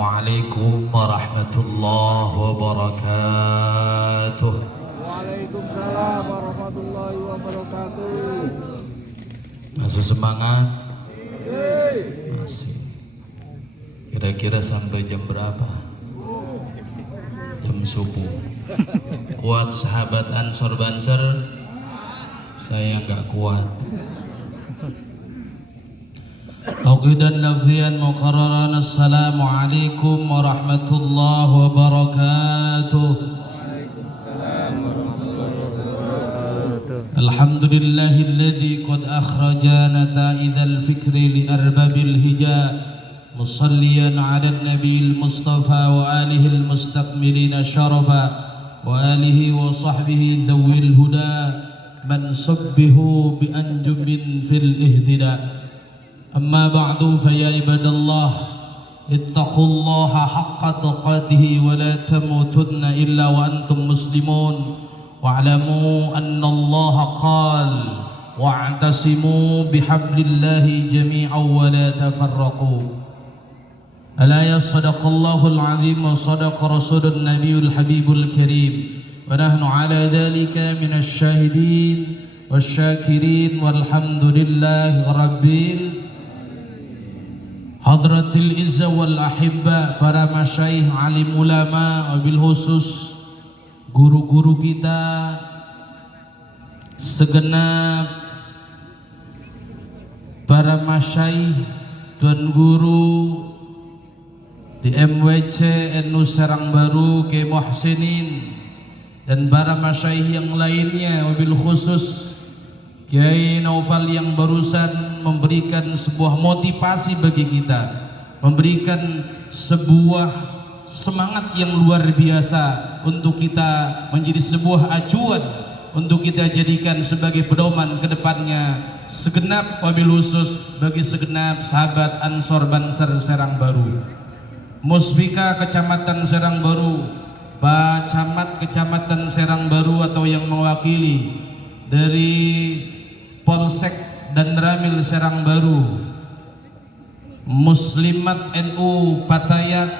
Assalamualaikum warahmatullahi wabarakatuh. Waalaikumsalam warahmatullahi wabarakatuh. Masih semangat? Masih. Kira-kira sampai jam berapa? Jam subuh. Kuat sahabat Ansor Banser? Saya nggak kuat. Tauqidan lafzian muqarraran. Assalamualaikum warahmatullahi wabarakatuh. Alhamdulillahilladzi qad akhrajana ta'idal fikri li arbabil hija musalliyan 'alan nabiyil mustafa wa alihi almustakmilina syarafa wa alihi wa sahbihi dzawil huda man sabbihu bi anjumin fil ihtida. Amma ba'du fa ya ibadallah ittaqullaha haqqa tuqatih wa la tamutunna illa wa antum muslimun wa'lamu anna Allah qala wa'tasimu bihablillahi jami'an wa la tafarraqu. Ala ya sadaqallahul azim wa sadaqa rasulun nabiyul habibul karim wa nahnu ala dhalika minasy syahidin wasyakirin walhamdulillahi rabbil Hadratil Izza wal Ahibba, para masyaikh, alim ulama, wabil khusus guru-guru kita, segenap para masyaikh, tuan guru di MWC NU Serang Baru, Kiai Muhsinin, dan para masyaikh yang lainnya, wabil khusus Kiai Naufal yang barusan memberikan sebuah motivasi bagi kita, memberikan sebuah semangat yang luar biasa untuk kita menjadi sebuah acuan untuk kita jadikan sebagai pedoman ke depannya segenap wabil khusus bagi segenap sahabat Ansor Banser Serang Baru. Muspika Kecamatan Serang Baru, Pak Camat Kecamatan Serang Baru atau yang mewakili dari Polsek dan Ramil Serang Baru, Muslimat NU Patayat,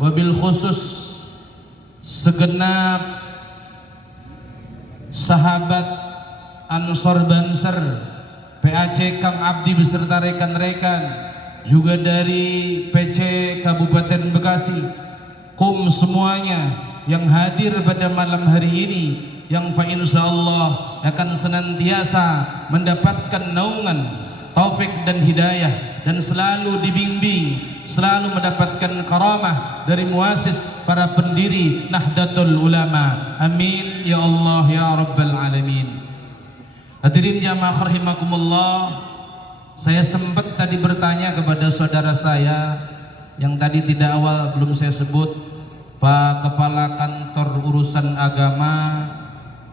wabil khusus segenap sahabat Ansor Banser, PAC Kang Abdi beserta rekan-rekan, juga dari PC Kabupaten Bekasi, semuanya yang hadir pada malam hari ini, yang fa insyaallah akan senantiasa mendapatkan naungan taufik dan hidayah dan selalu dibimbing, selalu mendapatkan karamah dari muassis para pendiri Nahdlatul Ulama. Amin ya Allah ya Rabbal Alamin. Hadirin jamaah rahimakumullah, saya sempat tadi bertanya kepada saudara saya yang tadi tidak awal belum saya sebut, Pak Kepala Kantor Urusan Agama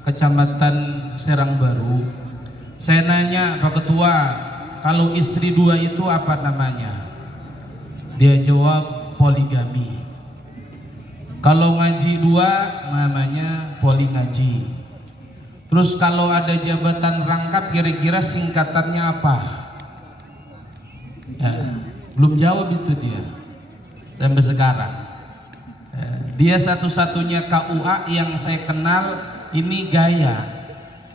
Kecamatan Serang Baru. Saya nanya, Pak Ketua, kalau istri dua itu apa namanya? Dia jawab poligami. Kalau ngaji dua namanya poli ngaji. Terus kalau ada jabatan rangkap kira-kira singkatannya apa? Ya, belum jawab itu dia sampai sekarang. Ya, dia satu-satunya KUA yang saya kenal ini gaya.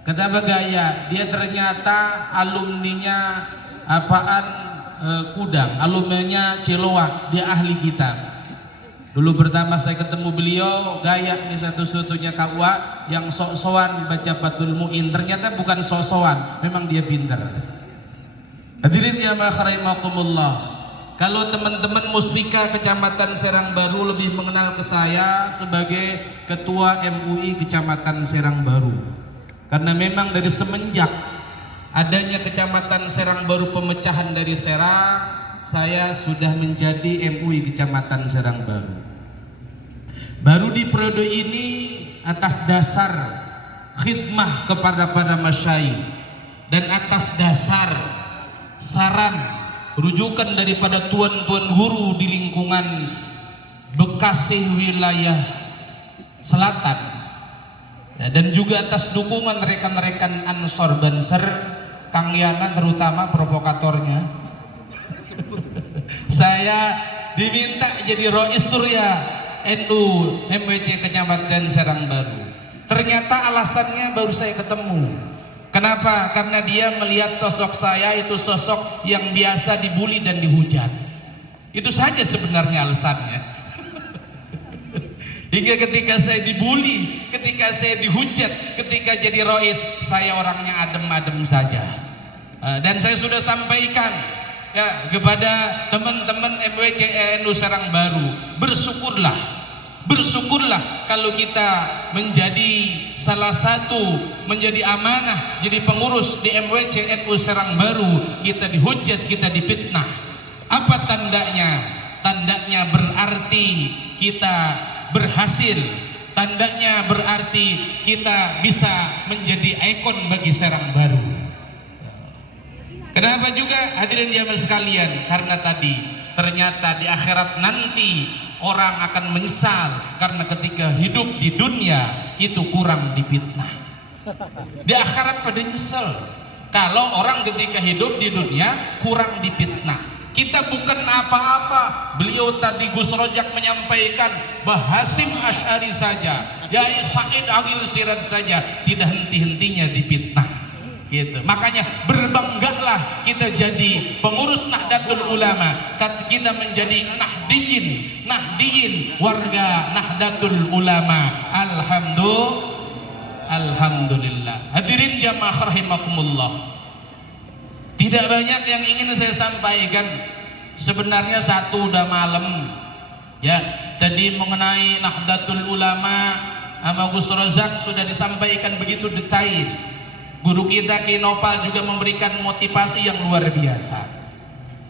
Kenapa gaya? Dia ternyata alumninya apaan Kudang, alumninya Ciloa, dia ahli kitab. Dulu pertama saya ketemu beliau, gaya ini satu-satunya KUA yang sok-sokan baca Fathul Mu'in. Ternyata bukan sok-sokan, memang dia pintar. Hadirin ya rahimakumullah. Kalau teman-teman Muspika Kecamatan Serang Baru lebih mengenal ke saya sebagai Ketua MUI Kecamatan Serang Baru, karena memang dari semenjak adanya Kecamatan Serang Baru pemecahan dari Serang, saya sudah menjadi MUI Kecamatan Serang Baru. Baru di periode ini atas dasar khidmah kepada para masyayikh dan atas dasar saran rujukan daripada tuan-tuan guru di lingkungan Bekasi wilayah selatan, ya, dan juga atas dukungan rekan-rekan Ansor Banser, Kang Yana terutama provokatornya, saya diminta jadi Rois Surya NU MWC Kecamatan Serang Baru. Ternyata alasannya baru saya ketemu. Kenapa? Karena dia melihat sosok saya itu sosok yang biasa dibully dan dihujat. Itu saja sebenarnya alasannya. Hingga ketika saya dibully, ketika saya dihujat, ketika jadi Rois, saya orangnya adem-adem saja. Dan saya sudah sampaikan ya, kepada teman-teman MWC NU Serang Baru, bersyukurlah kalau kita menjadi salah satu, menjadi amanah, jadi pengurus di MWC NU Serang Baru, kita dihujat, kita dipitnah. Apa tandanya? Tandanya berarti kita berhasil, tandanya berarti kita bisa menjadi ikon bagi Serang Baru. Kenapa juga hadirin jamaah sekalian? Karena tadi ternyata di akhirat nanti orang akan menyesal karena ketika hidup di dunia itu kurang dipitnah. Di akhirat pada nyesel kalau orang ketika hidup di dunia kurang dipitnah. Kita bukan apa-apa. Beliau tadi Gus Rojak menyampaikan Bahasim Asy'ari saja, Yai Said Agil Siraj saja tidak henti-hentinya dipitnah. Gitu. Makanya berbanggalah kita jadi pengurus Nahdlatul Ulama. Kita menjadi Nahdiyin, warga Nahdlatul Ulama. Alhamdulillah. Hadirin jamaah rahimakumullah. Tidak banyak yang ingin saya sampaikan. Sebenarnya satu udah malam. Ya, tadi mengenai Nahdlatul Ulama sama Gus Rozak sudah disampaikan begitu detail. Guru kita Ki Nopal juga memberikan motivasi yang luar biasa.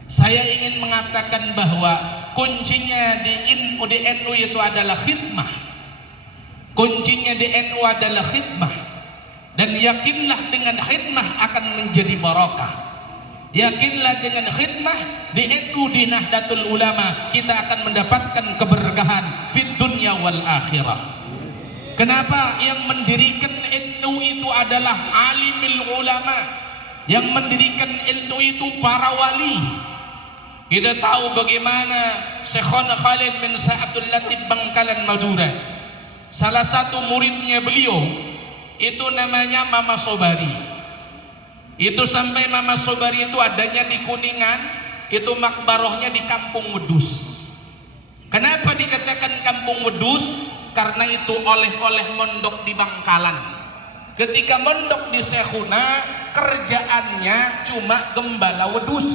Saya ingin mengatakan bahwa kuncinya di NU itu adalah khidmah. Kuncinya di NU adalah khidmah. Dan yakinlah dengan khidmah akan menjadi barokah. Yakinlah dengan khidmah di NU, di Nahdlatul Ulama, kita akan mendapatkan keberkahan fid dunya wal akhirah. Kenapa? Yang mendirikan NU itu adalah alimil ulama. Yang mendirikan NU itu para wali. Kita tahu bagaimana Syekhona Khalid bin Abdul Latif Bangkalan Madura. Salah satu muridnya beliau itu namanya Mama Sobari. Itu sampai Mama Sobari itu adanya di Kuningan, itu makbarohnya di Kampung Wedus. Kenapa dikatakan Kampung Wedus? Karena itu oleh-oleh mondok di Bangkalan. Ketika mondok di Syekhuna, kerjaannya cuma gembala wedus.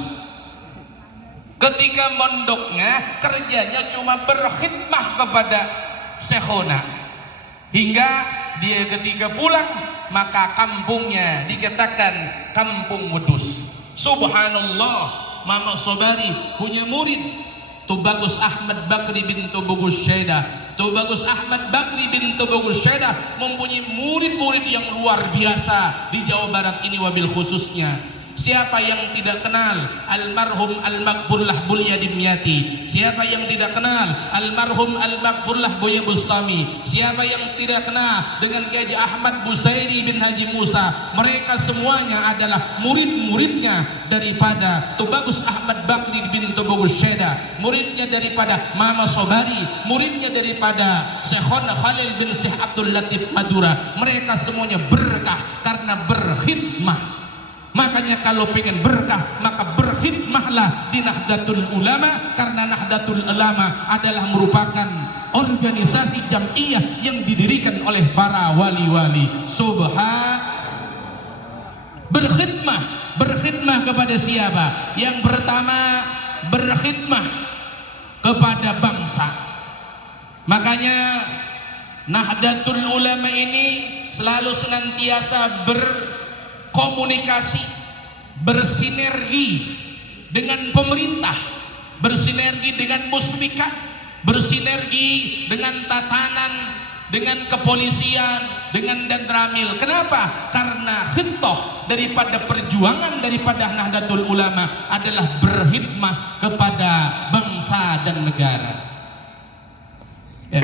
Ketika mondoknya, kerjanya cuma berkhidmah kepada Syekhuna. Hingga dia ketika pulang, maka kampungnya dikatakan Kampung Wedus. Subhanallah, Mama Sobari punya murid Tubagus Ahmad Bakri bin Tubagus Syeda. Tubagus Ahmad Bakri bin Tubagus Syeda mempunyai murid-murid yang luar biasa di Jawa Barat ini wabil khususnya. Siapa yang tidak kenal almarhum Al-Maghfurlah Bulya Dimyati? Siapa yang tidak kenal almarhum Al-Maghfurlah Buya Bustami? Siapa yang tidak kenal dengan Kiai Ahmad Busairi bin Haji Musa? Mereka semuanya adalah murid-muridnya daripada Tubagus Ahmad Bakri bin Tubagus Syeda, muridnya daripada Mama Sobari, muridnya daripada Syekhona Khalil bin Syekh Abdul Latif Madura. Mereka semuanya berkah karena berkhidmah. Makanya kalau pengen berkah, maka berkhidmahlah di Nahdlatul Ulama, karena Nahdlatul Ulama adalah merupakan organisasi jam'iyah yang didirikan oleh para wali-wali. Berkhidmah kepada siapa? Yang pertama, berkhidmah kepada bangsa. Makanya Nahdlatul Ulama ini selalu senantiasa berkomunikasi, bersinergi dengan pemerintah, bersinergi dengan musbika, bersinergi dengan tatanan, dengan kepolisian, dengan Dandramil. Kenapa? Karena khitoh daripada perjuangan daripada Nahdlatul Ulama adalah berkhidmah kepada bangsa dan negara. Ya.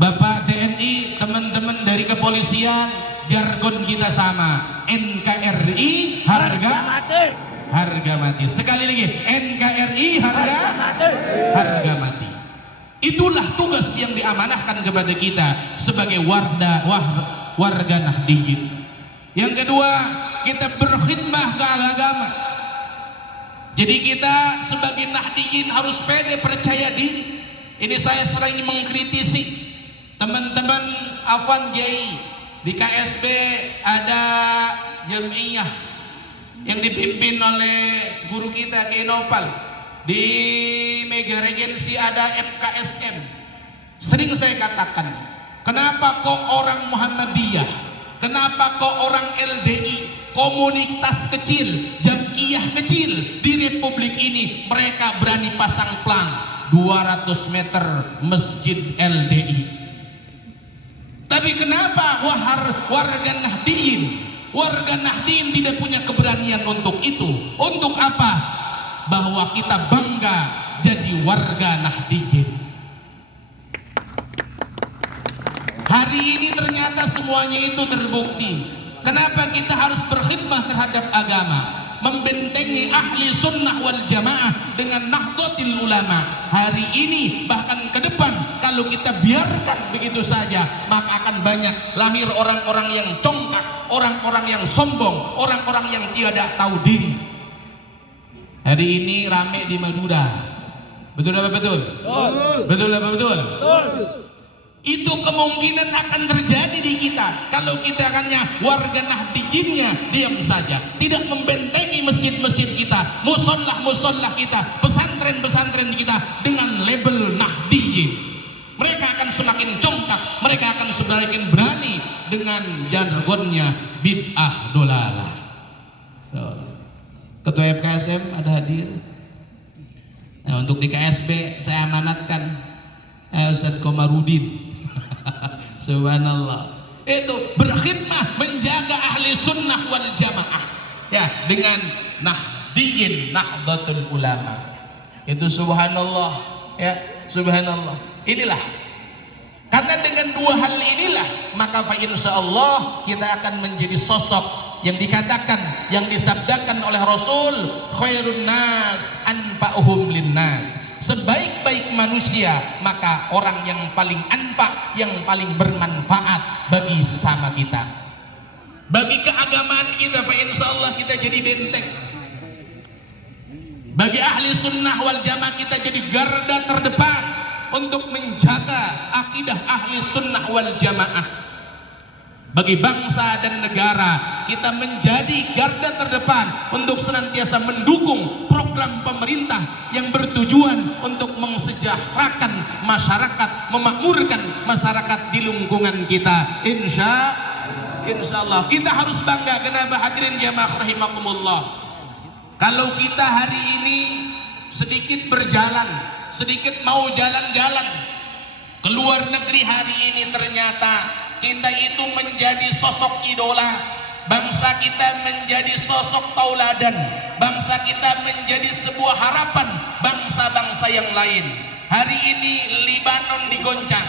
Bapak TNI, teman-teman dari kepolisian, jargon kita sama, NKRI harga mati. harga mati. Sekali lagi, NKRI harga mati. Itulah tugas yang diamanahkan kepada kita sebagai warga Nahdiyin. Yang kedua, kita berkhidmah ke agama. Jadi kita sebagai Nahdiyin harus pede, percaya diri. Ini saya sering mengkritisi teman-teman Afwan Kiai. Di KSB ada jamiah yang dipimpin oleh guru kita Kiai Nopal. Di Mega Regensi ada FKSM. Sering saya katakan, kenapa kok orang Muhammadiyah, kenapa kok orang LDI, komunitas kecil, jamiah kecil di Republik ini, mereka berani pasang plang 200 meter masjid LDI. Tapi kenapa warga Nahdiyin tidak punya keberanian untuk itu? Untuk apa? Bahwa kita bangga jadi warga Nahdiyin. Hari ini ternyata semuanya itu terbukti. Kenapa kita harus berkhidmah terhadap agama, membentengi ahli sunnah wal jamaah dengan Nahdlatul Ulama. Hari ini bahkan ke depan, kalau kita biarkan begitu saja, maka akan banyak lahir orang-orang yang congkak, orang-orang yang sombong, orang-orang yang tidak tahu diri. Hari ini rame di Madura. Betul apa betul? Betul apa betul? Itu kemungkinan akan terjadi di kita kalau kita hanya warga Nahdiyinnya diam saja, tidak membentengi masjid-masjid kita, musolah-musolah kita, pesantren-pesantren kita dengan label Nahdiyin. Mereka akan semakin congkak, mereka akan semakin berani dengan jargonnya bid'ah dolalah. Ketua FKSM ada hadir. Nah, untuk di KSB saya amanatkan Ustaz Komarudin. Subhanallah. Itu berkhidmah menjaga ahli sunnah wal jamaah ya dengan Nahdiyin, Nahdlatul Ulama. Itu subhanallah ya, subhanallah. Inilah, karena dengan dua hal inilah maka fa insyaallah kita akan menjadi sosok yang dikatakan, yang disabdakan oleh Rasul, khairun nas anfa'uhum linnas. Sebaik-baik manusia maka orang yang paling anfa, yang paling bermanfaat bagi sesama kita, bagi keagamaan kita. Fa insyaallah kita jadi benteng. Bagi ahli sunnah wal jamaah kita jadi garda terdepan untuk menjaga akidah ahli sunnah wal jamaah. Bagi bangsa dan negara kita menjadi garda terdepan untuk senantiasa mendukung program pemerintah yang bertujuan untuk mensejahterakan masyarakat, memakmurkan masyarakat di lingkungan kita. Insya Allah kita harus bangga. Kenapa hadirin jamaah rahimakumullah? Kalau kita hari ini sedikit berjalan, sedikit mau jalan-jalan ke luar negeri, hari ini ternyata kita itu menjadi sosok idola, bangsa kita menjadi sosok tauladan, bangsa kita menjadi sebuah harapan bangsa-bangsa yang lain. Hari ini Libanon digoncang,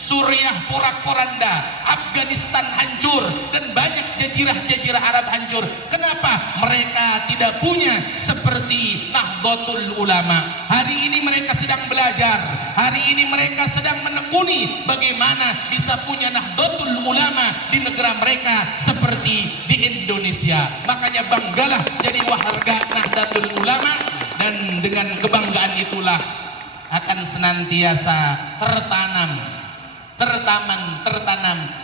Suriah porak-poranda, Afghanistan hancur, dan banyak jazirah-jazirah Arab hancur. Kenapa? Mereka tidak punya seperti Nahdlatul Ulama. Hari ini mereka sedang belajar, hari ini mereka sedang menekuni bagaimana bisa punya Nahdlatul Ulama di negara mereka seperti di Indonesia. Makanya banggalah jadi warga Nahdlatul Ulama, dan dengan kebanggaan itulah akan senantiasa tertanam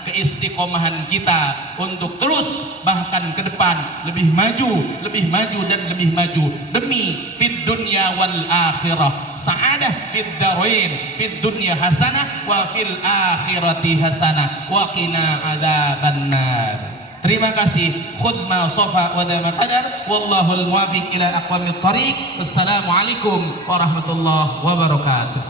keistiqomahan kita untuk terus bahkan ke depan lebih maju dan lebih maju demi fid dunya wal akhirah, sa'adah fid darain, fid dunya hasanah wa fil akhirati hasanah wa qina adzabannar. Terima kasih. Khudma sofa wa damat hadar, wallahul muwafiq ila aqwamit thariq. Wassalamualaikum warahmatullahi wabarakatuh.